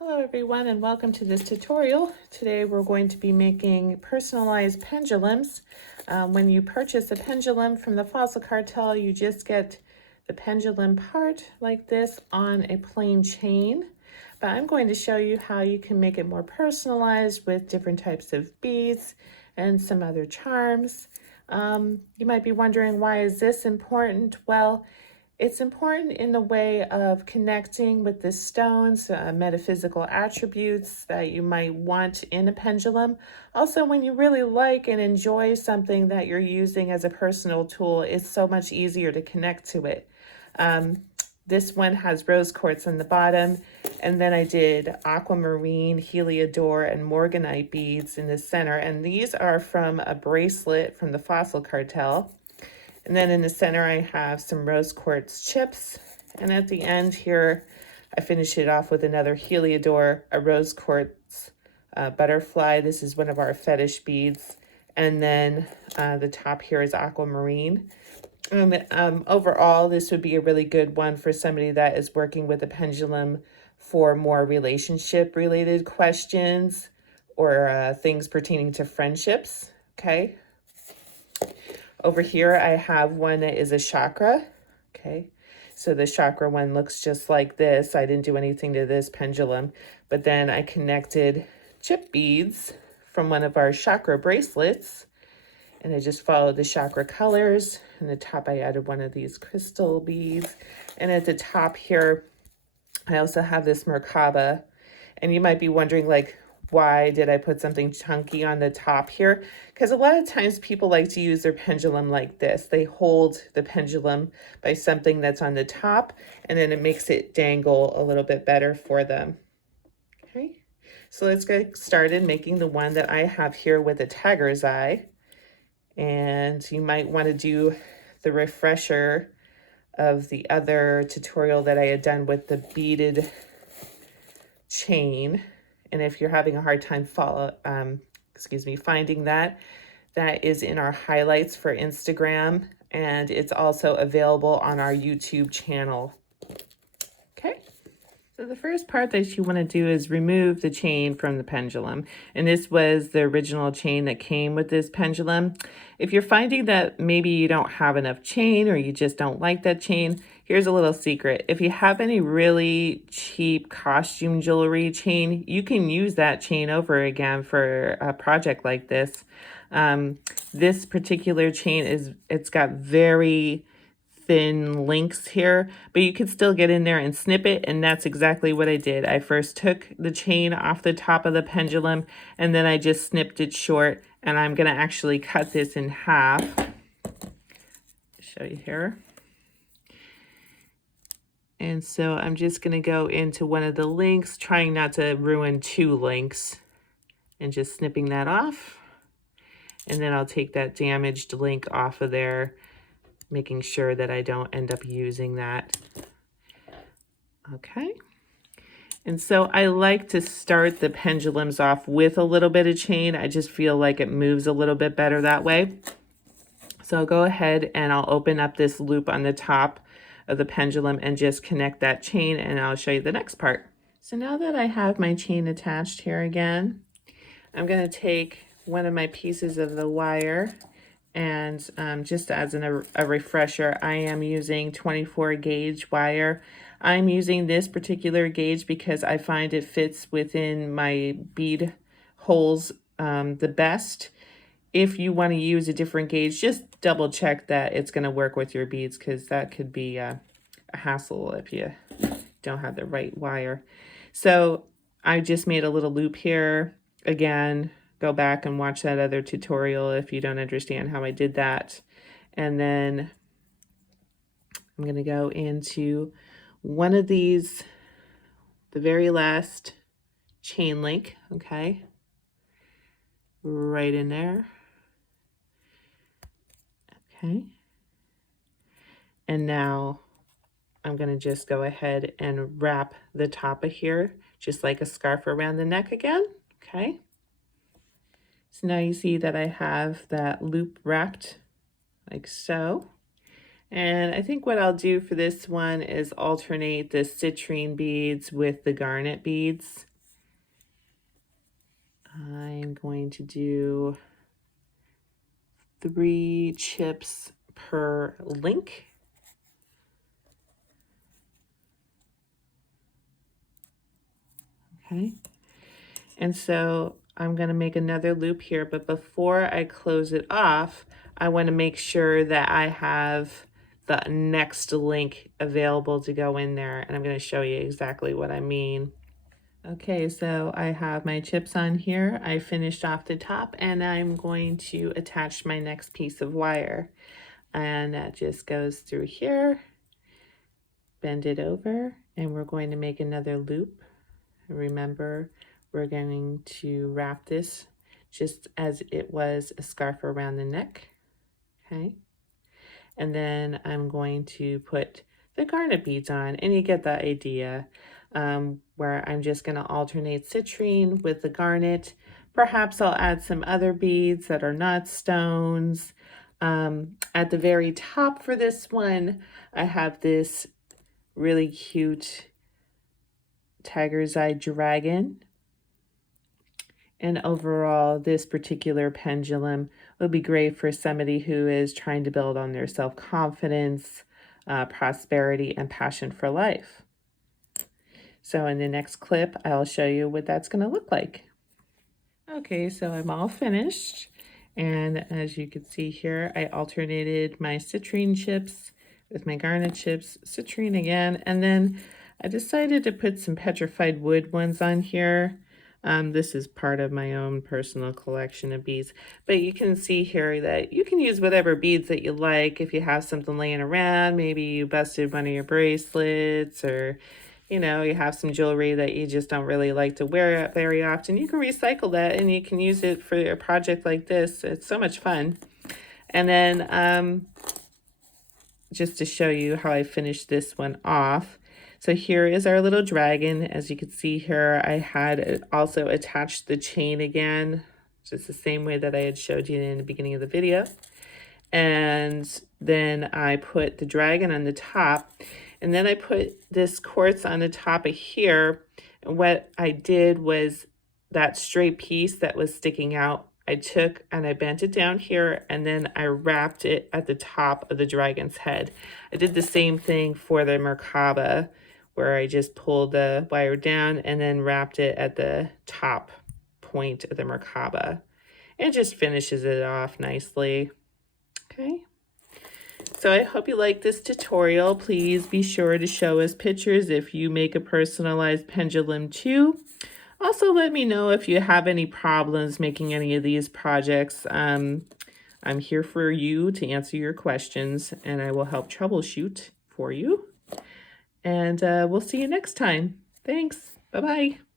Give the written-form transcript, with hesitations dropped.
Hello everyone and welcome to this tutorial. Today we're going to be making personalized pendulums. When you purchase a pendulum from the Fossil Cartel, you just get the pendulum part like this on a plain chain. But I'm going to show you how you can make it more personalized with different types of beads and some other charms. You might be wondering, why is this important? Well, it's important in the way of connecting with the stones, metaphysical attributes that you might want in a pendulum. Also, when you really like and enjoy something that you're using as a personal tool, it's so much easier to connect to it. This one has rose quartz on the bottom, and then I did aquamarine, heliodor, and morganite beads in the center, and these are from a bracelet from the Fossil Cartel. And then in the center, I have some rose quartz chips. And at the end here, I finish it off with another heliodor, a rose quartz butterfly. This is one of our fetish beads. And then the top here is aquamarine. Overall, this would be a really good one for somebody that is working with a pendulum for more relationship-related questions or things pertaining to friendships, okay? Over here, I have one that is a chakra, okay? So the chakra one looks just like this. I didn't do anything to this pendulum, but then I connected chip beads from one of our chakra bracelets, and I just followed the chakra colors. In the top, I added one of these crystal beads, and at the top here, I also have this Merkaba, and you might be wondering, like, why did I put something chunky on the top here? Because a lot of times people like to use their pendulum like this. They hold the pendulum by something that's on the top, and then it makes it dangle a little bit better for them. Okay, so let's get started making the one that I have here with a tiger's eye. And you might want to do the refresher of the other tutorial that I had done with the beaded chain. And if you're having a hard time finding that, that is in our highlights for Instagram, and it's also available on our YouTube channel. Okay. So the first part that you want to do is remove the chain from the pendulum. And this was the original chain that came with this pendulum. If you're finding that maybe you don't have enough chain or you just don't like that chain, here's a little secret. If you have any really cheap costume jewelry chain, you can use that chain over again for a project like this. This particular chain it's got very thin links here, but you could still get in there and snip it, and that's exactly what I did. I first took the chain off the top of the pendulum, and then I just snipped it short, and I'm going to actually cut this in half. Show you here. And so I'm just going to go into one of the links, trying not to ruin two links, and just snipping that off. And then I'll take that damaged link off of there, making sure that I don't end up using that. Okay. And so I like to start the pendulums off with a little bit of chain. I just feel like it moves a little bit better that way. So I'll go ahead and I'll open up this loop on the top of the pendulum and just connect that chain, and I'll show you the next part. So now that I have my chain attached here again, I'm going to take one of my pieces of the wire, and just as a refresher, I am using 24 gauge wire. I'm using this particular gauge because I find it fits within my bead holes the best. If you want to use a different gauge, just double check that it's going to work with your beads, because that could be a hassle if you don't have the right wire. So I just made a little loop here. Again, go back and watch that other tutorial if you don't understand how I did that. And then I'm going to go into one of these, the very last chain link, okay, right in there. Okay. And now I'm going to just go ahead and wrap the top of here, just like a scarf around the neck again. Okay. So now you see that I have that loop wrapped like so. And I think what I'll do for this one is alternate the citrine beads with the garnet beads. I'm going to do 3 chips per link. Okay. And so I'm going to make another loop here, but before I close it off, I want to make sure that I have the next link available to go in there. And I'm going to show you exactly what I mean. Okay, so I have my chips on here. I finished off the top and I'm going to attach my next piece of wire. And that just goes through here, bend it over, and we're going to make another loop. Remember, we're going to wrap this just as it was a scarf around the neck, okay? And then I'm going to put the garnet beads on, and you get the idea, where I'm just gonna alternate citrine with the garnet. Perhaps I'll add some other beads that are not stones. At the very top for this one, I have this really cute tiger's eye dragon. And overall, this particular pendulum would be great for somebody who is trying to build on their self-confidence, prosperity, and passion for life. So in the next clip, I'll show you what that's going to look like. Okay, so I'm all finished. And as you can see here, I alternated my citrine chips with my garnet chips, citrine again, and then I decided to put some petrified wood ones on here. This is part of my own personal collection of beads, but you can see here that you can use whatever beads that you like. If you have something laying around, maybe you busted one of your bracelets, or you know, you have some jewelry that you just don't really like to wear very often, you can recycle that and you can use it for a project like this. It's so much fun. And then just to show you how I finished this one off. So here is our little dragon. As you can see here, I had also attached the chain again, just the same way that I had showed you in the beginning of the video. And then I put the dragon on the top, and then I put this quartz on the top of here. And what I did was that straight piece that was sticking out, I took and I bent it down here, and then I wrapped it at the top of the dragon's head. I did the same thing for the Merkaba, where I just pulled the wire down and then wrapped it at the top point of the Merkaba. It just finishes it off nicely. Okay. So I hope you like this tutorial. Please be sure to show us pictures if you make a personalized pendulum too. Also, let me know if you have any problems making any of these projects. I'm here for you to answer your questions, and I will help troubleshoot for you. And we'll see you next time. Thanks. Bye-bye.